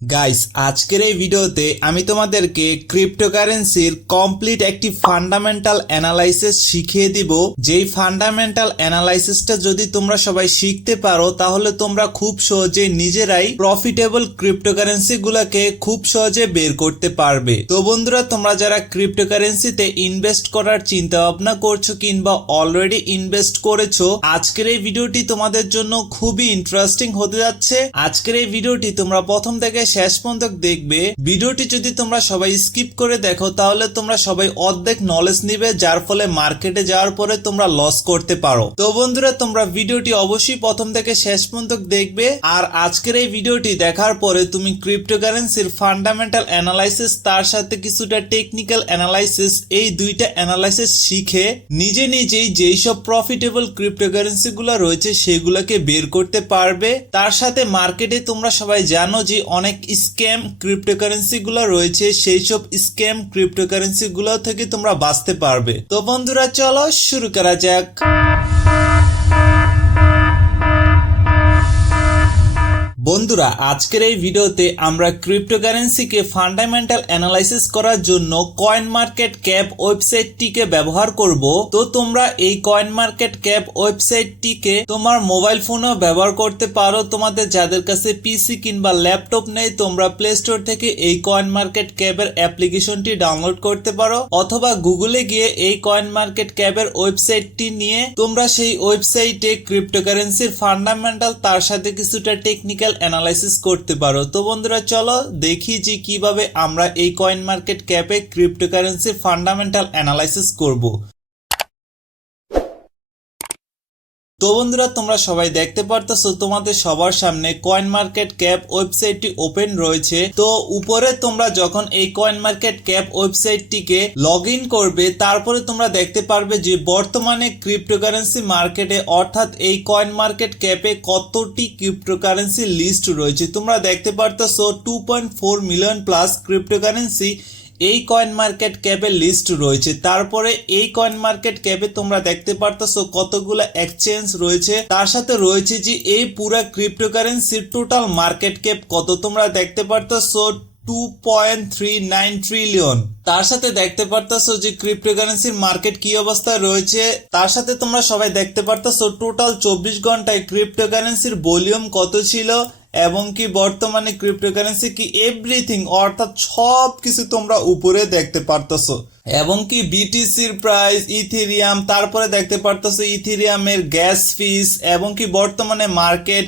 Guys, আজকের এই ভিডিওতে আমি তোমাদেরকে ক্রিপ্টোকারেন্সির কমপ্লিট একটি ফান্ডামেন্টাল অ্যানালাইসিস শিখিয়ে দিব। যেই ফান্ডামেন্টাল অ্যানালাইসিসটা যদি তোমরা সবাই শিখতে পারো তাহলে তোমরা খুব সহজে নিজেরাই প্রফিটেবল ক্রিপ্টোকারেন্সি গুলাকে খুব সহজে বের করতে পারবে। তো বন্ধুরা, তোমরা যারা ক্রিপ্টোকারেন্সিতে ইনভেস্ট করার চিন্তা ভাবনা করছো কিংবা অলরেডি ইনভেস্ট করেছো, আজকের এই ভিডিওটি তোমাদের জন্য খুবই ইন্টারেস্টিং হতে যাচ্ছে। আজকের এই ভিডিওটি তোমরা প্রথম থেকে শেষ পর্যন্ত দেখবে। ভিডিওটি যদি তোমরা সবাই স্কিপ করে দেখো তাহলে তোমরা সবাই অর্ধেক নলেজ নিবে, যার ফলে মার্কেটে যাওয়ার পরে তোমরা লস করতে পারো। তো বন্ধুরা, তোমরা ভিডিওটি অবশ্যই প্রথম থেকে শেষ পর্যন্ত দেখবে। আর আজকের এই ভিডিওটি দেখার পরে তুমি ক্রিপ্টোকারেন্সির ফান্ডামেন্টাল অ্যানালাইসিস তার সাথে কিছুটা টেকনিক্যাল অ্যানালাইসিস, এই দুইটা অ্যানালাইসিস শিখে নিজেই যেই সব প্রফিটেবল ক্রিপ্টোকারেন্সি গুলা রয়েছে সেগুলোকে বের করতে পারবে। তার সাথে মার্কেটে তোমরা সবাই জানো যে অনেক স্ক্যাম ক্রিপ্টোকারেন্সি গুলো রয়েছে, সেই সব স্ক্যাম ক্রিপ্টোকারেন্সি গুলো থেকে তোমরা বাঁচতে পারবে। তো বন্ধুরা, চলো শুরু করা যাক। বন্ধুরা, আজকের এই ভিডিওতে আমরা ক্রিপ্টোকারেন্সিকে ফান্ডামেন্টাল অ্যানালাইসিস করার জন্য কয়েন মার্কেট ক্যাপ ওয়েবসাইটটিকে ব্যবহার করব। তো তোমরা এই কয়েন মার্কেট ক্যাপ ওয়েবসাইটটিকে তোমার মোবাইল ফোনেও ব্যবহার করতে পারো। তোমাদের যাদের কাছে পিসি কিংবা ল্যাপটপ নেই, তোমরা প্লে স্টোর থেকে এই কয়েন মার্কেট ক্যাপের অ্যাপ্লিকেশনটি ডাউনলোড করতে পারো, অথবা গুগলে গিয়ে এই কয়েন মার্কেট ক্যাপের ওয়েবসাইটটি নিয়ে তোমরা সেই ওয়েবসাইটে ক্রিপ্টোকারেন্সির ফান্ডামেন্টাল তার সাথে কিছুটা টেকনিক্যাল অ্যানালাইসিস করতে পারো। তো বন্ধুরা, চলো দেখি যে কিভাবে আমরা এই কয়েন মার্কেট ক্যাপে ক্রিপ্টোকারেন্সির ফান্ডামেন্টাল অ্যানালাইসিস করব। তো বন্ধুরা, তোমরা সবাই দেখতে পারতেছো তোমাদের সবার সামনে কয়েন মার্কেট ক্যাপ ওয়েবসাইটটি ওপেন রয়েছে। তো উপরে তোমরা যখন এই কয়েন মার্কেট ক্যাপ ওয়েবসাইটটিকে লগ ইন করবে, তারপরে তোমরা দেখতে পারবে যে বর্তমানে ক্রিপ্টোকারেন্সি মার্কেটে অর্থাৎ এই কয়েন মার্কেট ক্যাপে কতটি ক্রিপ্টোকারেন্সি লিস্ট রয়েছে। তোমরা দেখতে পারতেছো 2.4 মিলিয়ন প্লাস ক্রিপ্টোকারেন্সি এই কয়েন মার্কেট ক্যাপের লিস্ট রয়েছে। তারপরে এই কয়েন মার্কেট ক্যাপে তোমরা দেখতে পারতেছো কতগুলো এক্সচেঞ্জ রয়েছে, তার সাথে রয়েছে যে এই পুরো ক্রিপ্টোকারেন্সির টোটাল মার্কেট ক্যাপ কত। তোমরা দেখতে পারতেছো 2.39 ট্রিলিয়ন। তার সাথে দেখতে পারতেছো যে ক্রিপ্টোকারেন্সির মার্কেট কি অবস্থায় রয়েছে। তার সাথে তোমরা সবাই দেখতে পারতেছো টোটাল 24 ঘন্টায় ক্রিপ্টোকারেন্সির ভলিউম কত ছিল, এবং কি বর্তমানে ক্রিপ্টোকারেন্সি কি এভরিথিং অর্থাৎ সব কিছু তোমরা উপরে দেখতে পারতেছো, এবং কি বিটিসির প্রাইস, ইথেরিয়াম, তারপরে দেখতে পারতেছো ইথেরিয়ামের গ্যাস ফিস, এবং কি বর্তমানে মার্কেট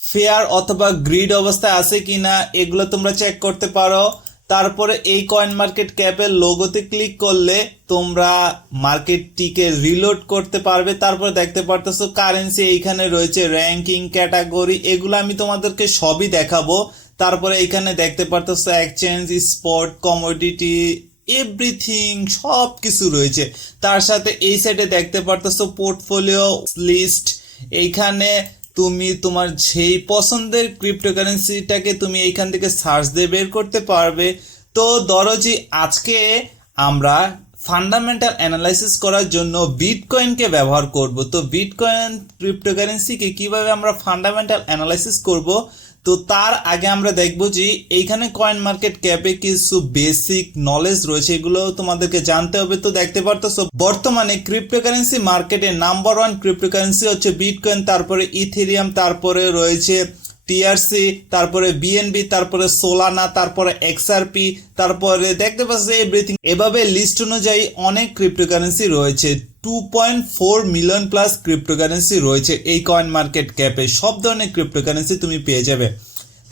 ফেয়ার অথবা গ্রিড অবস্থায় আছে কিনা এগুলো তোমরা চেক করতে পারো। তারপরে এই কয়েন মার্কেট ক্যাপের লোগোতে ক্লিক করলে তোমরা মার্কেটটিকে রিলোড করতে পারবে। তারপরে দেখতে পারতেছো কারেন্সি এইখানে রয়েছে, র্যাঙ্কিং, ক্যাটাগরি, এগুলো আমি তোমাদেরকে সবই দেখাবো। তারপরে এইখানে দেখতে পারতেছো এক্সচেঞ্জ, স্পট, কমোডিটি, এভরিথিং সব কিছু রয়েছে। তার সাথে এই সাইডে দেখতে পারতেছো পোর্টফোলিও লিস্ট। এইখানে তুমি তোমার সেই পছন্দের ক্রিপ্টোকারেন্সিটাকে তুমি এইখান থেকে সার্চ দিয়ে বের করতে পারবে। তো ধরো যে আজকে আমরা ফান্ডামেন্টাল অ্যানালাইসিস করার জন্য বিটকয়েনকে ব্যবহার করব। তো বিটকয়েন ক্রিপ্টোকারেন্সিকে কিভাবে আমরা ফান্ডামেন্টাল অ্যানালাইসিস করব, তো তার আগে আমরা দেখবো যে এইখানে কয়েন মার্কেট ক্যাপে কিছু বেসিক নলেজ রয়েছে, এগুলো তোমাদেরকে জানতে হবে। তো দেখতে পারতেছো বর্তমানে ক্রিপ্টোকারেন্সি মার্কেটে নাম্বার 1 ক্রিপ্টোকারেন্সি হচ্ছে বিটকয়েন, তারপরে ইথেরিয়াম, তারপরে রয়েছে টিআরসি, তারপরে বিএনবি, তারপরে সোলানা, তারপরে এক্সআরপি, তারপরে দেখতে পাচ্ছ এভরিথিং। এভাবে লিস্ট অনুযায়ী অনেক ক্রিপ্টোকারেন্সি রয়েছে। 2.4 মিলিয়ন প্লাস ক্রিপ্টোকারেন্সি রয়েছে এই কয়েন মার্কেট ক্যাপে। সব ধরনের ক্রিপ্টোকারেন্সি তুমি পেয়ে যাবে।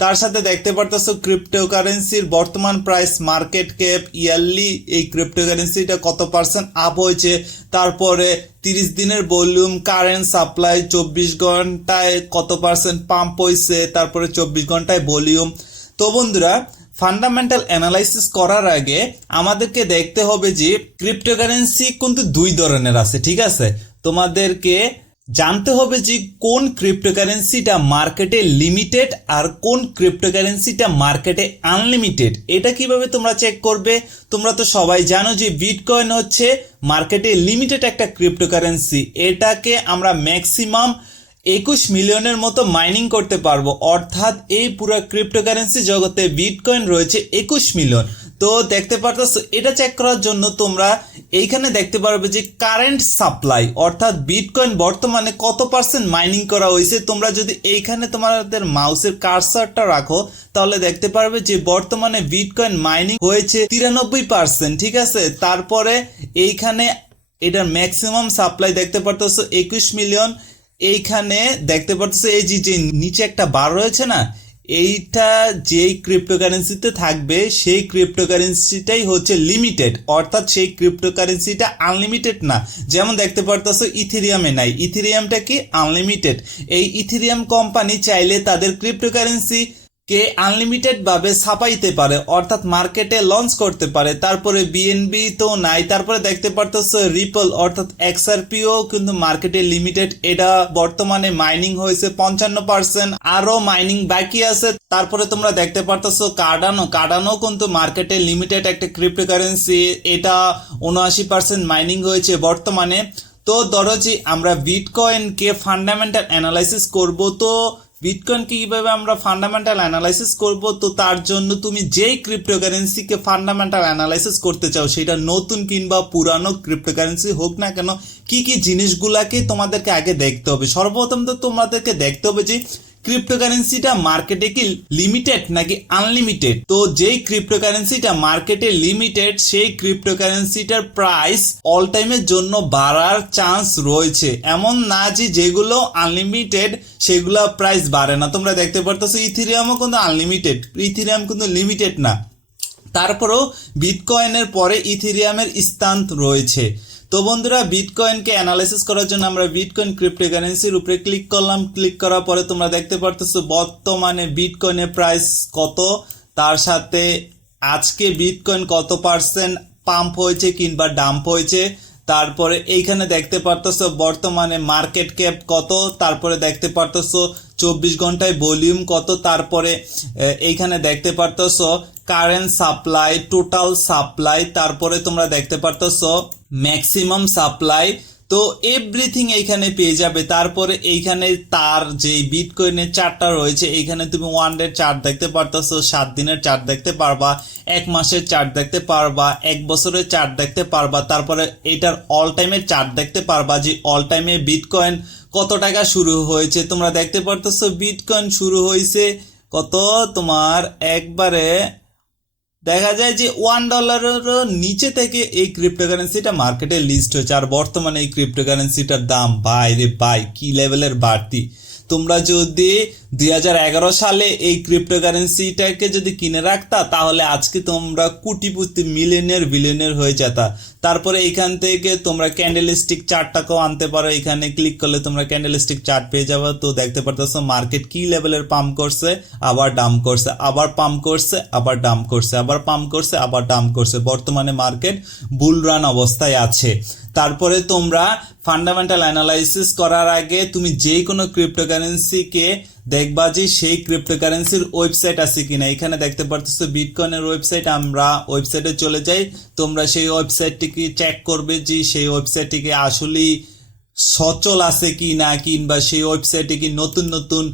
তার সাথে দেখতে পারতেছো ক্রিপ্টোকারেন্সির বর্তমান প্রাইস, মার্কেট ক্যাপ, ইয়ারলি এই ক্রিপ্টোকারেন্সিটা কত পার্সেন্ট আপ হয়েছে, তারপরে 30 দিনের ভলিউম, কারেন্ট সাপ্লাই, 24 ঘন্টায় কত পার্সেন্ট পাম্প হয়েছে, তারপরে 24 ঘন্টায় ভলিউম। তো বন্ধুরা, ফান্ডামেন্টাল অ্যানালাইসিস করার আগে আমাদেরকে দেখতে হবে যে ক্রিপ্টোকারেন্সি কিন্তু দুই ধরনের আছে, ঠিক আছে। তোমাদেরকে জানতে হবে যে কোন ক্রিপ্টোকারেন্সিটা মার্কেটে লিমিটেড আর কোন ক্রিপ্টোকারেন্সিটা মার্কেটে আনলিমিটেড। এটা কিভাবে তোমরা চেক করবে? তোমরা তো সবাই জানো যে বিটকয়েন হচ্ছে মার্কেটে লিমিটেড একটা ক্রিপ্টোকারেন্সি। এটাকে আমরা ম্যাক্সিমাম 21 মিলিয়নের মতো মাইনিং করতে পারবো। অর্থাৎ এই পুরো ক্রিপ্টোকারেন্সি জগতে বিটকয়েন রয়েছে 21 মিলিয়ন। তো দেখতে পারতেছো, এটা চেক করার জন্য তোমরা এইখানে দেখতে পারবে যে কারেন্ট সাপ্লাই, অর্থাৎ বিটকয়েন বর্তমানে কত পার্সেন্ট মাইনিং করা হয়েছে। তোমরা যদি এইখানে তোমাদের মাউসের কার্সারটা রাখো তাহলে দেখতে পারবে যে বর্তমানে বিটকয়েন মাইনিং হয়েছে 93%, ঠিক আছে। তারপরে এইখানে এটার ম্যাক্সিমাম সাপ্লাই দেখতে পারতেছো 21 মিলিয়ন। এইখানে দেখতে পারতেছো এই যে নিচে একটা বার রয়েছে না, এইটা যেই ক্রিপ্টোকারেন্সিতে থাকবে সেই ক্রিপ্টোকারেন্সিটাই হচ্ছে লিমিটেড, অর্থাৎ সেই ক্রিপ্টোকারেন্সিটা আনলিমিটেড না। যেমন দেখতে পারতেছো ইথেরিয়ামে নাই, ইথেরিয়ামটা কি আনলিমিটেড। এই ইথেরিয়াম কোম্পানি চাইলে তাদের ক্রিপ্টোকারেন্সি কে আনলিমিটেড ভাবে ছাপাইতে পারে, অর্থাৎ মার্কেটে লঞ্চ করতে পারে। তারপরে বিএনবি তো নাই। তারপরে দেখতে পারতেছো রিপল অর্থাৎ এক্সআরপিও কিন্তু মার্কেটে লিমিটেড, এটা বর্তমানে মাইনিং হয়েছে 55%, আরো মাইনিং বাকি আছে। তারপরে তোমরা দেখতে পারতেছো কার্ডানো কিন্তু মার্কেটে লিমিটেড একটা ক্রিপ্টোকারেন্সি, এটা 79% মাইনিং হয়েছে বর্তমানে। তো ধরো যে আমরা বিটকয়েনকে ফান্ডামেন্টাল অ্যানালাইসিস করব, তো বিটকয়েনকে কিভাবে আমরা ফান্ডামেন্টাল অ্যানালাইসিস করব, তো তার জন্য তুমি যেই ক্রিপ্টোকারেন্সিকে ফান্ডামেন্টাল অ্যানালাইসিস করতে চাও, সেটা নতুন কিংবা পুরানো ক্রিপ্টোকারেন্সি হোক না কেন, কি কি জিনিসগুলাকে তোমাদেরকে আগে দেখতে হবে। সর্বপ্রথম তো তোমাদেরকে দেখতে হবে যে ক্রিপ্টোকারেন্সিটা মার্কেটে কি লিমিটেড নাকি আনলিমিটেড। তো যেই ক্রিপ্টোকারেন্সিটা মার্কেটে লিমিটেড সেই ক্রিপ্টোকারেন্সিটার প্রাইস অল টাইমের জন্য বাড়ার চান্স রয়েছে, এমন না যে যেগুলো আনলিমিটেড সেগুলো প্রাইস বাড়ে না। তোমরা দেখতে পারতেছো ইথেরিয়ামও কিন্তু আনলিমিটেড, ইথেরিয়াম কিন্তু লিমিটেড না। তারপরেও বিটকয়েনের পরে ইথেরিয়ামের স্থান রয়েছে। তো বন্ধুরা, বিটকয়েনকে অ্যানালাইসিস করার জন্য আমরা বিটকয়েন ক্রিপ্টোকারেন্সির উপরে ক্লিক করলাম। ক্লিক করার পরে তোমরা দেখতে পারতেছো বর্তমানে বিটকয়েনের প্রাইস কত, তার সাথে আজকে বিটকয়েন কত পার্সেন্ট পাম্প হয়েছে কিংবা ডাম্প হয়েছে। তারপরে এইখানে দেখতে পারতেছো বর্তমানে মার্কেট ক্যাপ কত, তারপরে দেখতে পারতেছো 24 ঘন্টায় ভলিউম কত, তারপরে এইখানে দেখতে পারতেছো কারেন্ট সাপ্লাই, টোটাল সাপ্লাই, তারপরে তোমরা দেখতে পারতেছো ম্যাক্সিমাম সাপ্লাই। তো এভরিথিং এইখানে পেয়ে যাবে। তারপরে এইখানে তার যে বিটকয়েনের চার্টটা রয়েছে, এইখানে তুমি 1 ডে চার্ট দেখতে পারতেছো, 7 দিনের চার্ট দেখতে পারবা, 1 মাসের চার্ট দেখতে পারবা, 1 বছরের চার্ট দেখতে পারবা। তারপরে এটার অল টাইমের চার্ট দেখতে পারবা যে অল টাইমে বিটকয়েন কত টাকা শুরু হয়েছে। তোমরা দেখতে পারতেছো বিটকয়েন শুরু হয়েছে কত, তোমার একবারে দেখা যায় যে $1 নিচে থেকে এই ক্রিপ্টোকারেন্সিটা মার্কেটে লিস্ট হয়েছে। আর বর্তমানে এই ক্রিপ্টোকারেন্সিটার দাম বাইরে বাই কি লেভেলের বাড়তি। তোমরা যদি 2011 সালে এই ক্রিপ্টোকারেন্সিটাকে যদি কিনে রাখতা তাহলে আজকে তোমরা কোটিপতি, মিলিয়নের, বিলিয়নের হয়ে যেতা। তারপরে এখান থেকে তোমরা ক্যান্ডেলস্টিক চার্টটাকেও আনতে পারো, এখানে ক্লিক করলে তোমরা ক্যান্ডেলস্টিক চার্ট পেয়ে যাবে। তো দেখতে পারতেছো মার্কেট কি লেভেলের পাম্প করছে, আবার ডাম্প করছে, আবার পাম্প করছে, আবার ডাম্প করছে, আবার পাম্প করছে, আবার ডাম্প করছে। বর্তমানে মার্কেট বুল রান অবস্থায় আছে। তারপরে তোমরা ফান্ডামেন্টাল অ্যানালাইসিস করার আগে তুমি যে কোনো ক্রিপ্টোকারেন্সিকে দেখবা যে সেই ক্রিপ্টোকারেন্সির ওয়েবসাইট আছে কিনা। এখানে দেখতে পারতেছো বিটকয়েনের ওয়েবসাইট, আমরা ওয়েবসাইটে চলে যাই। তোমরা সেই ওয়েবসাইটটিকে চেক করবে যে সেই ওয়েবসাইটটিকে আসলেই সচল আছে কি না, কিংবা সেই ওয়েবসাইটে কি নতুন নতুন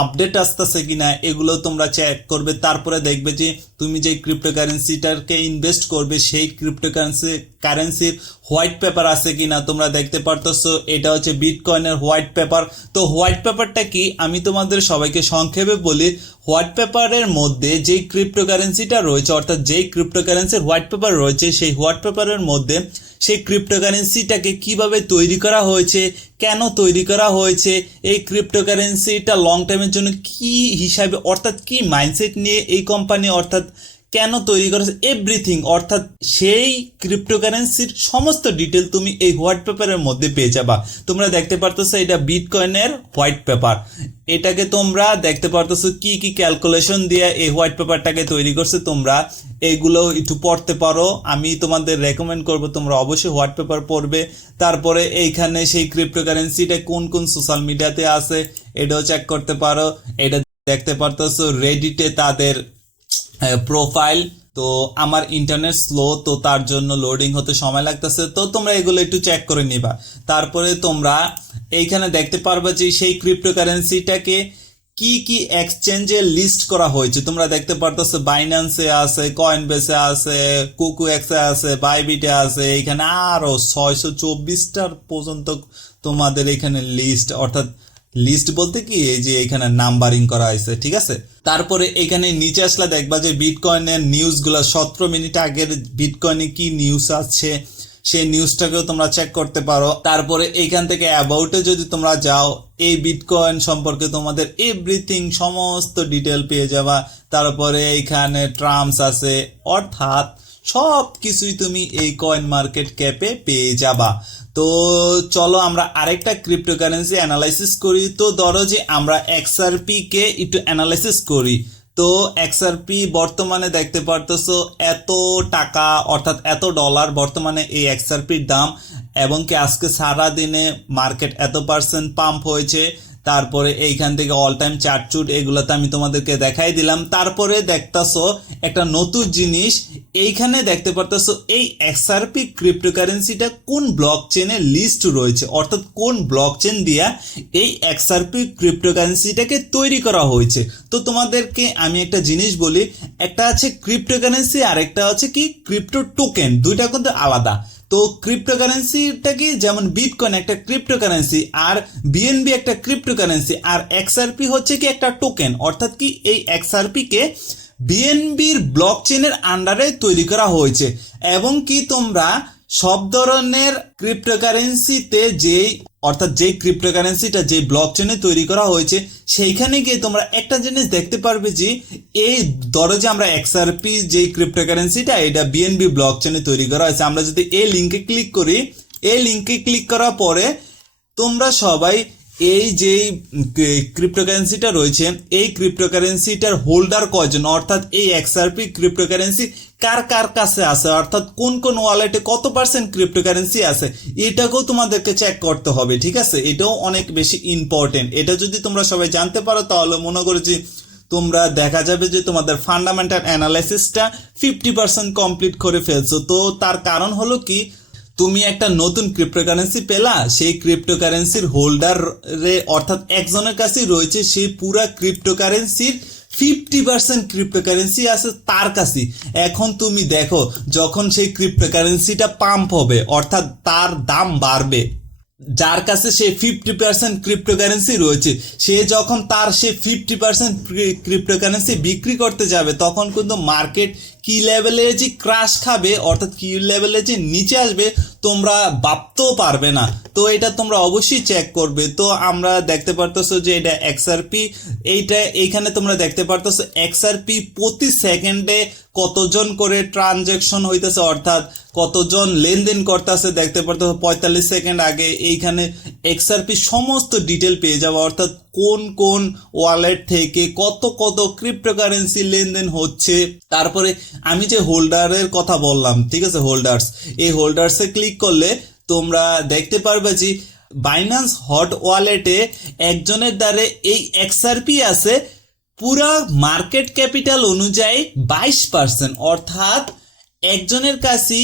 আপডেট আসতেছে কিনা, এগুলো তোমরা চেক করবে। তারপরে দেখবে যে তুমি যে ক্রিপ্টোকারেন্সিটাকে ইনভেস্ট করবে সেই ক্রিপ্টোকারেন্সির হোয়াইট পেপার আছে কিনা। তোমরা দেখতে পারতেছো এটা হচ্ছে বিটকয়েনের হোয়াইট পেপার। তো হোয়াইট পেপারটা কি আমি তোমাদের সবাইকে সংক্ষেপে বলি। হোয়াইট পেপারের মধ্যে যেই ক্রিপ্টোকারেন্সিটা রয়েছে, অর্থাৎ যেই ক্রিপ্টোকারেন্সির হোয়াইট পেপার রয়েছে, সেই হোয়াইট পেপারের মধ্যে সেই ক্রিপ্টোকারেন্সিটাকে কিভাবে তৈরি করা হয়েছে, কেন তৈরি করা হয়েছে, এই ক্রিপ্টোকারেন্সিটা লং টাইমের জন্য কি হিসাবে, অর্থাৎ কি মাইন্ডসেট নিয়ে এই কোম্পানি অর্থাৎ কেন তৈরি করেছে, এভরিথিং, অর্থাৎ সেই ক্রিপ্টোকারেন্সির সমস্ত ডিটেল তুমি এই হোয়াইট পেপারের মধ্যে পেয়ে যাবা। তোমরা দেখতে পারতেছো এটা বিটকয়েনের হোয়াইট পেপার। এটাকে তোমরা দেখতে পারতেছো কি কি ক্যালকুলেশন দিয়ে এই হোয়াইট পেপারটাকে তৈরি করছে। তোমরা এইগুলো একটু পড়তে পারো, আমি তোমাদের রেকমেন্ড করব তোমরা অবশ্যই হোয়াইট পেপার পড়বে। তারপরে এইখানে সেই ক্রিপ্টোকারেন্সিটা কোন কোন সোশ্যাল মিডিয়াতে আছে এটাও চেক করতে পারো। এটা দেখতে পারতেছো রেডিটে তাদের প্রোফাইল। তো আমার ইন্টারনেট স্লো, তো তার জন্য লোডিং হতে সময় লাগতেছে। তো তোমরা এগুলো একটু চেক করে নিবা। তারপরে তোমরা এইখানে দেখতে পারবা যে সেই ক্রিপ্টোকারেন্সিটাকে কি কি এক্সচেঞ্জে লিস্ট করা হয়েছে। তোমরা দেখতে পারতেছো বাইন্যান্সে আছে, কয়েনবেসে আছে, কুকু এক্সে আছে, বাইবিটে আছে, এখানে আরো 624টার পর্যন্ত তোমাদের এখানে লিস্ট, অর্থাৎ লিস্ট বলতে কি এই যে এখানে নাম্বারিং করা হয়েছে, ঠিক আছে। তারপরে এখানে নিচে আসলে দেখবা যে বিটকয়েনের নিউজগুলো 17 মিনিট আগের বিটকয়েনে কি নিউজ আছে সেই নিউজটাকেও তোমরা চেক করতে পারো। তারপরে এইখান থেকে অ্যাবাউটে যদি তোমরা যাও, এই বিটকয়েন সম্পর্কে তোমাদের এভরিথিং সমস্ত ডিটেল পেয়ে যাবা। তারপরে এইখানে টার্মস আছে, অর্থাৎ সব কিছুই তুমি এই কয়েন মার্কেট ক্যাপে পেয়ে যাবা। তো চলো আমরা আরেকটা ক্রিপ্টোকারেন্সি অ্যানালাইসিস করি। তো ধরো যে আমরা XRP কে একটু অ্যানালাইসিস করি। তো XRP বর্তমানে দেখতে পারতেছো এত টাকা, অর্থাৎ এত ডলার বর্তমানে এই XRPর দাম, এবং কি আজকে সারা দিনে মার্কেট এত % পাম্প হয়েছে। তারপরে এইখান থেকে অল টাইম চার্ট এগুলোতে আমি তোমাদেরকে দেখাই দিলাম। তারপরে দেখতেছো একটা নতুন জিনিস, এইখানে দেখতে পারতেছো এই XRP ক্রিপ্টোকারেন্সিটা কোন ব্লক চেনে লিস্ট রয়েছে, অর্থাৎ কোন ব্লক চেন দিয়া এই XRP ক্রিপ্টোকারেন্সিটাকে তৈরি করা হয়েছে। তো তোমাদেরকে আমি একটা জিনিস বলি, একটা আছে ক্রিপ্টোকারেন্সি আর একটা হচ্ছে কি ক্রিপ্টো টোকেন, দুইটা কিন্তু আলাদা। তো ক্রিপ্টোকারেন্সিটা কি, যেমন বিটকয়েন একটা ক্রিপ্টোকারেন্সি, আর বিএনবি একটা ক্রিপ্টোকারেন্সি, আর XRP হচ্ছে কি একটা টোকেন, অর্থাৎ কি এই XRP কে বিএনবির ব্লক চেনের আন্ডারে তৈরি করা হয়েছে। এবং কি তোমরা সব ধরনের ক্রিপ্টোকারেন্সিতে যেই, অর্থাৎ যেই ক্রিপ্টোকারেন্সিটা যে ব্লক চেনে তৈরি করা হয়েছে, সেইখানে গিয়ে তোমরা একটা জিনিস দেখতে পারবে যে এই ধরো যে আমরা XRP যে ক্রিপ্টোকারেন্সিটা এটা বিএনবি ব্লক চেনে তৈরি করা হয়েছে। আমরা যদি এই লিঙ্কে ক্লিক করি, এই লিঙ্কে ক্লিক করার পরে তোমরা সবাই এই যে ক্রিপ্টোকারেন্সিটা রয়েছে, এই ক্রিপ্টোকারেন্সিটার হোল্ডার কয়জন, অর্থাৎ এই XRP ক্রিপ্টোকারেন্সি কার কার কাছে আছে, অর্থাৎ কোন কোন ওয়ালেটে কত % ক্রিপ্টোকারেন্সি আছে, এটাকেও তোমাদেরকে চেক করতে হবে, ঠিক আছে। এটাও অনেক বেশি ইম্পর্টেন্ট। এটা যদি তোমরা সবাই জানতে পারো তাহলে মনে করো যে তোমরা দেখা যাবে যে তোমাদের ফান্ডামেন্টাল অ্যানালাইসিসটা 50% কমপ্লিট করে ফেলছো। তো তার কারণ হলো কি, তুমি একটা নতুন ক্রিপ্টোকারেন্সি পেলা, সেই ক্রিপ্টোকারেন্সির হোল্ডারে অর্থাৎ একজনের কাছেই রয়েছে সেই পুরা ক্রিপ্টোকারেন্সির 50% ক্রিপ্টোকারেন্সি আছে তার কাছে। এখন তুমি দেখো যখন সেই ক্রিপ্টোকারেন্সিটা পাম্প হবে, অর্থাৎ তার দাম বাড়বে, যার কাছে সে 50% ক্রিপ্টোকারেন্সি রয়েছে, সে যখন তার সে 50% ক্রিপ্টোকারেন্সি বিক্রি করতে যাবে, তখন কিন্তু মার্কেট কি লেভেলে যে ক্রাশ খাবে, অর্থাৎ কি লেভেলে যে নিচে আসবে তোমরা ভাবতেও পারবে না। তো এটা তোমরা অবশ্যই চেক করবে। তো আমরা দেখতে পারতেছো যে এটা XRP, এইখানে তোমরা দেখতে পারতেছো XRP প্রতি সেকেন্ডে কতজন করে ট্রানজ্যাকশন হইতেছে, অর্থাৎ কতজন লেনদেন করতেছে দেখতে পারতেছো। 45 সেকেন্ড আগে এইখানে XRP সমস্ত ডিটেল পেয়ে যাবে, অর্থাৎ কোন কোন ওয়ালেট থেকে কত কত ক্রিপ্টোকারেন্সি লেনদেন হচ্ছে। তারপরে আমি যে হোল্ডারের কথা বললাম, ঠিক আছে, হোল্ডার্স, এই হোল্ডার্সে ক্লিক করলে তোমরা দেখতে পারবে যে বাইন্যান্স হট ওয়ালেটে একজনের দ্বারে এই XRP আছে পুরা মার্কেট ক্যাপিটাল অনুযায়ী 22%, অর্থাৎ একজনের কাছে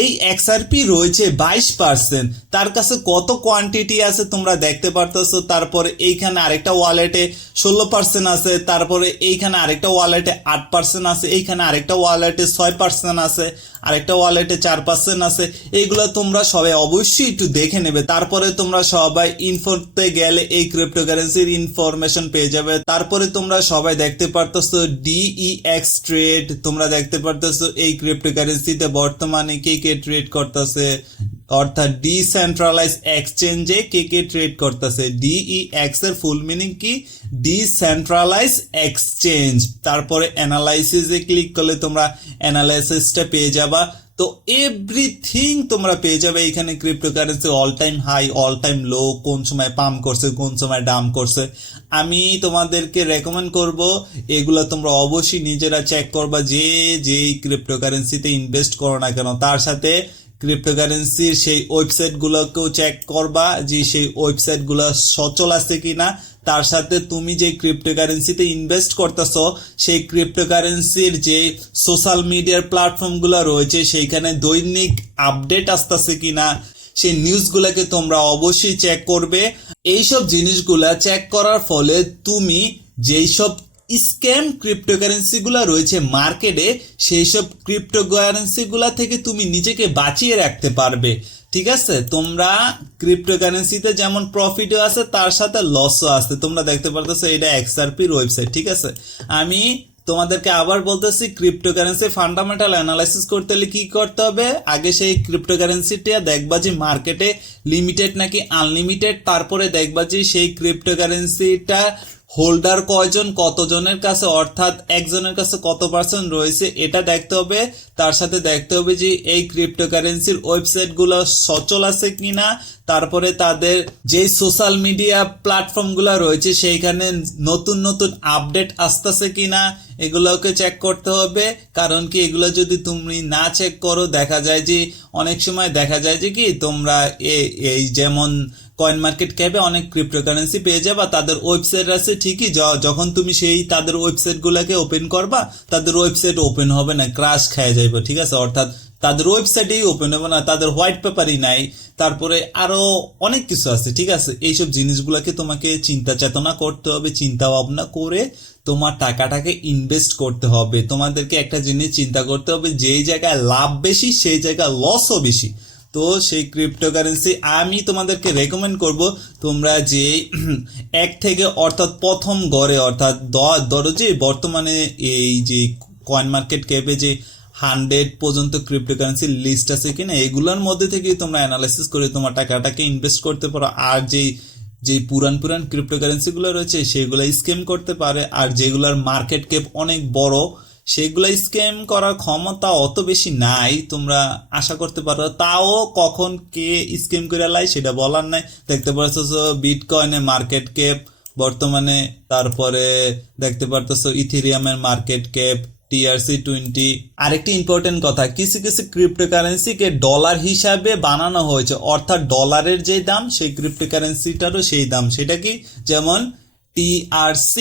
এই XRP রয়েছে 22%। তার কাছে কত কোয়ান্টিটি আছে তোমরা দেখতে পারতেছো। তারপরে এইখানে আরেকটা ওয়ালেটে 16% আছে, তারপরে এইখানে আরেকটা ওয়ালেটে 8% আছে, এইখানে আরেকটা ওয়ালেটে 6% আছে, আরেকটা ওয়ালেটে 4% আছে। এইগুলো তোমরা সবাই অবশ্যই একটু দেখে নেবে। তারপরে তোমরা সবাই ইনফোতে গেলে এই ক্রিপ্টোকারেন্সির ইনফরমেশন পেয়ে যাবে। তারপরে তোমরা সবাই দেখতে পারতেছো DEX ট্রেড, তোমরা দেখতে পারতেছো এই ক্রিপ্টোকারেন্সিতে বর্তমানে কে কে ট্রেড করতেছে, অর্থাৎ ডিসেন্ট্রালাইজ এক্সচেঞ্জে কে কে ট্রেড করতেছে। DEX এর ফুল মিনিং কি, ডিসেন্ট্রালাইজ এক্সচেঞ্জ। তারপরে অ্যানালাইসিসে ক্লিক করলে তোমরা অ্যানালাইসিসটা পেয়ে যাবা। তো এভরিথিং তোমরা পেয়ে যাবে এইখানে। Cryptocurrency all time high, all time low, কোন সময় পাম্প করছে, কোন সময় ডাম্প করছে। আমি তোমাদেরকে রেকমেন্ড করব এগুলো তোমরা অবশ্যই নিজেরা চেক করবা, যেই ক্রিপ্টোকারেন্সিতে ইনভেস্ট করো না কেন, তার সাথে ক্রিপ্টোকারেন্সির সেই ওয়েবসাইটগুলোকেও চেক করবা যে সেই ওয়েবসাইটগুলো সচল আছে কিনা। তার সাথে তুমি যে ক্রিপ্টোকারেন্সিতে ইনভেস্ট করতেছো সেই ক্রিপ্টোকারেন্সির যে সোশ্যাল মিডিয়ার প্ল্যাটফর্মগুলো রয়েছে সেইখানে দৈনিক আপডেট আসতেছে কিনা সেই নিউজগুলোকে তোমরা অবশ্যই চেক করবে। এইসব জিনিসগুলা চেক করার ফলে তুমি যেই সব স্ক্যাম ক্রিপ্টোকারেন্সিগুলো রয়েছে মার্কেটে সেই সব ক্রিপ্টোকারেন্সিগুলা থেকে তুমি নিজেকে বাঁচিয়ে রাখতে পারবে। ঠিক আছে, তোমরা ক্রিপ্টোকারেন্সিতে যেমন প্রফিটও আছে তার সাথে লসও আছে। তোমরা দেখতে পারতেছো এটা এক্সআরপির ওয়েবসাইট। ঠিক আছে, আমি তোমাদেরকে আবার বলতেছি, ক্রিপ্টোকারেন্সি ফান্ডামেন্টাল অ্যানালাইসিস করতে হলে কি করতে হবে, আগে সেই ক্রিপ্টোকারেন্সিটা দেখবা যে মার্কেটে লিমিটেড নাকি আনলিমিটেড, তারপরে দেখবা যে সেই ক্রিপ্টোকারেন্সিটা হোল্ডার কয়জন, কতজনের কাছে, অর্থাৎ একজনের কাছে কত পার্সেন্ট রয়েছে এটা দেখতে হবে। তার সাথে দেখতে হবে যে এই ক্রিপ্টোকারেন্সির ওয়েবসাইটগুলো সচল আছে কিনা, তারপরে তাদের যে সোশ্যাল মিডিয়া প্ল্যাটফর্মগুলো রয়েছে সেইখানে নতুন নতুন আপডেট আসতেছে কিনা এগুলোকে চেক করতে হবে। কারণ কি এগুলো যদি তুমি না চেক করো দেখা যায় যে অনেক সময় দেখা যায় যে কি তোমরা এই যেমন কয়েন মার্কেট ক্যাপে অনেক ক্রিপ্টোকারেন্সি পেয়ে যাবা, তাদের ওয়েবসাইট আছে ঠিকই, যখন তুমি সেই তাদের ওয়েবসাইটগুলোকে ওপেন করবা তাদের ওয়েবসাইট ওপেন হবে না, ক্রাশ খেয়ে যাবে। ঠিক আছে, অর্থাৎ তাদের ওয়েবসাইটেই ওপেন হবে না, তাদের হোয়াইট পেপারই নাই, তারপরে আরো অনেক কিছু আছে। ঠিক আছে, এইসব জিনিসগুলোকে তোমাকে চিন্তা চেতনা করতে হবে, চিন্তা ভাবনা করে তোমার টাকাটাকে ইনভেস্ট করতে হবে। তোমাদেরকে একটা জিনিস চিন্তা করতে হবে, যেই জায়গায় লাভ বেশি সেই জায়গায় লসও বেশি। তো সেই ক্রিপ্টোকারেন্সি আমি তোমাদেরকে রেকমেন্ড করব তোমরা যে এক থেকে অর্থাৎ প্রথম গড়ে অর্থাৎ ধরো যে বর্তমানে এই যে কয়েন মার্কেট ক্যাপে যে 100 পর্যন্ত ক্রিপ্টোকারেন্সির লিস্ট আছে কিনা এগুলোর মধ্যে থেকে তোমরা অ্যানালাইসিস করে তোমার টাকাটাকে ইনভেস্ট করতে পারো। আর যে পুরান ক্রিপ্টোকারেন্সিগুলো রয়েছে সেগুলো স্ক্যাম করতে পারে, আর যেগুলোর মার্কেট ক্যাপ অনেক বড় সেগুলো স্ক্যাম করার ক্ষমতা অত বেশি নাই, তোমরা আশা করতে পারো। তাও কখন কে স্ক্যাম করে লাই সেটা বলার নাই। দেখতে পাচ্ছ বিটকয়েনের মার্কেট ক্যাপ বর্তমানে, তারপরে দেখতে পারতেছো ইথেরিয়ামের মার্কেট ক্যাপ, TRC20। আরেকটি ইম্পর্টেন্ট কথা, কিছু কিছু ক্রিপ্টোকারেন্সিকে ডলার হিসাবে বানানো হয়েছে, অর্থাৎ ডলারের যে দাম সেই ক্রিপ্টোকারেন্সিটারও সেই দাম। সেটা কি, যেমন TRC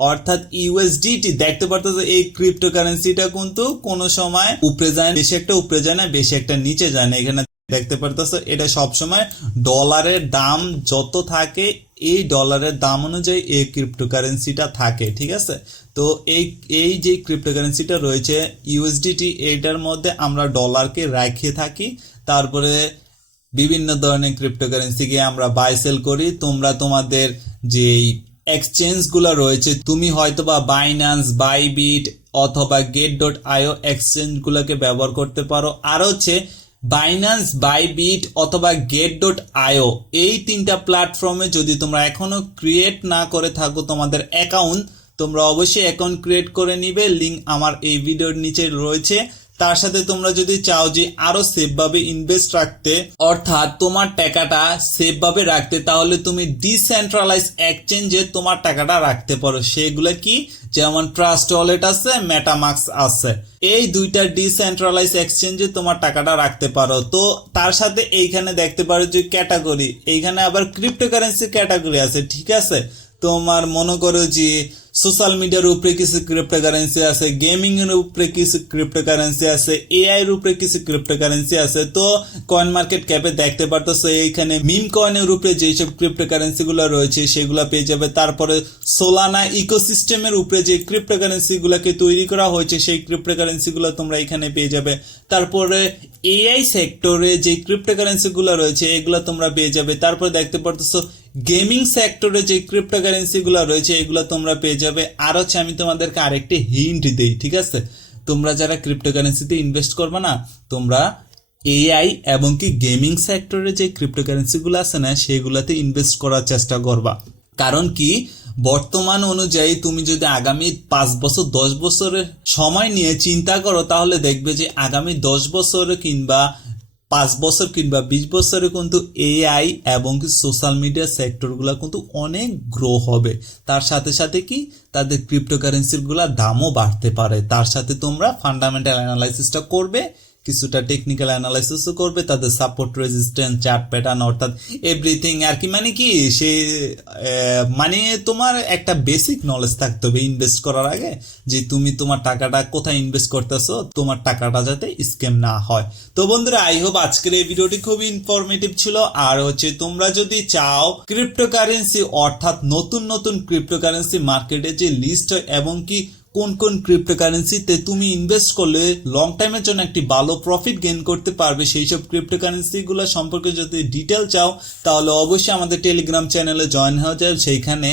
অর্থাৎ USDT। দেখতে পারতেছো এই ক্রিপ্টোকারেন্সিটা কিন্তু কোনো সময় উপরে যায়, বেশি একটা উপরে যায় না, বেশি একটা নিচে যায় না। এখানে দেখতে পারতেছো এটা সবসময় ডলারের দাম যত থাকে এই ডলারের দাম অনুযায়ী এই ক্রিপ্টোকারেন্সিটা থাকে। ঠিক আছে, তো এই যে ক্রিপ্টোকারেন্সিটা রয়েছে USDT, এইটার মধ্যে আমরা ডলারকে রাখিয়ে থাকি, তারপরে বিভিন্ন ধরনের ক্রিপ্টোকারেন্সিকে আমরা বাই সেল করি। তোমরা তোমাদের যেই এক্সচেঞ্জগুলো রয়েছে, তুমি হয়তোবা বাইন্যান্স, বাইবিট অথবা get.io এক্সচেঞ্জগুলোকে ব্যবহার করতে পারো। আর হচ্ছে বাইন্যান্স, বাইবিট অথবা get.io এই তিনটা প্ল্যাটফর্মে যদি তোমরা এখনো ক্রিয়েট না করে থাকো তোমাদের অ্যাকাউন্ট, তোমরা অবশ্যই অ্যাকাউন্ট ক্রিয়েট করে নিবে। লিংক আমার এই ভিডিওর নিচে রয়েছে। তার সাথে তোমরা যদি চাও যে আরো সেফ ভাবে ইনভেস্ট রাখতে, অর্থাৎ তোমার টাকাটা সেফ ভাবে রাখতে, তাহলে তুমি ডিসেন্ট্রালাইজ এক্সচেঞ্জে তোমার টাকাটা রাখতে পারো। সেগুলো কি, যেমন ট্রাস্ট ওয়ালেট আছে, মেটামাস্ক আছে, এই দুইটা ডিসেন্ট্রালাইজ এক্সচেঞ্জে তোমার টাকাটা রাখতে পারো। তো তার সাথে এইখানে দেখতে পারো যে ক্যাটাগরি, এইখানে আবার ক্রিপ্টোকারেন্সি ক্যাটাগরি আছে। ঠিক আছে, তোমার মনে করো যে সোশ্যাল মিডিয়ার উপরে কিছু ক্রিপ্টোকারেন্সি আছে, গেমিং এর উপরে কিছু ক্রিপ্টোকারেন্সি আছে, এআই এর উপরে কিছু ক্রিপ্টোকারেন্সি আছে। তো কয়েন মার্কেট ক্যাপে দেখতে পারতেছো এইখানে মিম কয়েনের উপরে যেসব ক্রিপ্টোকারেন্সি গুলো রয়েছে সেগুলো পেয়ে যাবে। তারপরে সোলানা ইকোসিস্টেমের উপরে যে ক্রিপ্টোকারেন্সি গুলাকে তৈরি করা হয়েছে সেই ক্রিপ্টোকারেন্সি গুলো তোমরা এখানে পেয়ে যাবে। তারপরে এআই সেক্টরে যে ক্রিপ্টোকারেন্সি গুলো রয়েছে এগুলো তোমরা পেয়ে যাবে। তারপরে দেখতে পারতেছো গেমিং সেক্টরে যে ক্রিপ্টোকারেন্সি গুলো রয়েছে এগুলো তোমরা পেয়ে যাবে। আর হচ্ছে আমি তোমাদেরকে আরেকটি হিন্ট দেই, ঠিক আছে, তোমরা যারা ক্রিপ্টোকারেন্সিতে ইনভেস্ট করবে না, তোমরা এআই এবং কি গেমিং সেক্টরে যে ক্রিপ্টোকারেন্সি গুলো আছে না সেগুলোতে ইনভেস্ট করার চেষ্টা করবা। কারণ কি, বর্তমান অনুযায়ী তুমি যদি আগামী 5 বছর 10 বছরের সময় নিয়ে চিন্তা করো তাহলে দেখবে যে আগামী 10 বছরে কিংবা 5 বছর কিংবা 20 বছরে কিন্তু এআই এবং সোশ্যাল মিডিয়া সেক্টরগুলো কিন্তু অনেক গ্রো হবে। তার সাথে সাথে কি তাদের ক্রিপ্টোকারেন্সিগুলোর দামও বাড়তে পারে। তার সাথে তোমরা ফান্ডামেন্টাল অ্যানালাইসিসটা করবে, কিছুটা টেকনিক্যাল অ্যানালাইসিসও করবে, তাদের সাপোর্ট, রেজিস্ট্যান্স, চার্ট প্যাটার্ন অর্থাৎ এভরিথিং আর কি। মানে কি সে মানে তোমার একটা বেসিক নলেজ থাকতে হবে ইনভেস্ট করার আগে, যে তুমি তোমার টাকাটা কোথায় ইনভেস্ট করতেছো, তোমার টাকাটা যাতে স্ক্যাম না হয়। তো বন্ধুরা, আই হোপ আজকের এই ভিডিওটি খুবই ইনফরমেটিভ ছিল। আর তোমরা যদি চাও ক্রিপ্টোকারেন্সি অর্থাৎ নতুন নতুন ক্রিপ্টোকারেন্সি মার্কেটে যে লিস্ট হয় এবং কি কোন কোন ক্রিপ্টোকারেন্সিতে তুমি ইনভেস্ট করলে লং টাইমের জন্য একটি ভালো প্রফিট গেইন করতে পারবে, সেই সব ক্রিপ্টোকারেন্সিগুলো সম্পর্কে যদি ডিটেল চাও তাহলে অবশ্যই আমাদের টেলিগ্রাম চ্যানেলে জয়েন হয়ে যাও। সেইখানে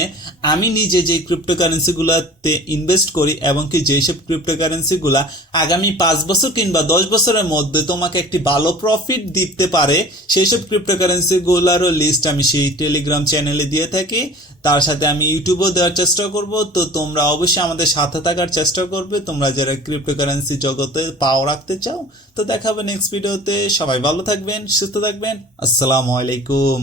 আমি নিজে যে ক্রিপ্টোকারেন্সিগুলোতে ইনভেস্ট করি এবং কি যেই সব ক্রিপ্টোকারেন্সিগুলো আগামী 5 বছর কিংবা 10 বছরের মধ্যে তোমাকে একটি ভালো প্রফিট দিতে পারে, সেই সব ক্রিপ্টোকারেন্সিগুলোরও লিস্ট আমি সেই টেলিগ্রাম চ্যানেলে দিয়ে থাকি। তার সাথে আমি ইউটিউবেও দেওয়ার চেষ্টা করব। তো তোমরা অবশ্যই আমাদের সাথে থাকার চেষ্টা করবে, তোমরা যারা ক্রিপ্টোকারেন্সি জগতে পাও রাখতে চাও। তো দেখা হবে নেক্সট ভিডিওতে। সবাই ভালো থাকবেন, সুস্থ থাকবেন। আসসালামু আলাইকুম।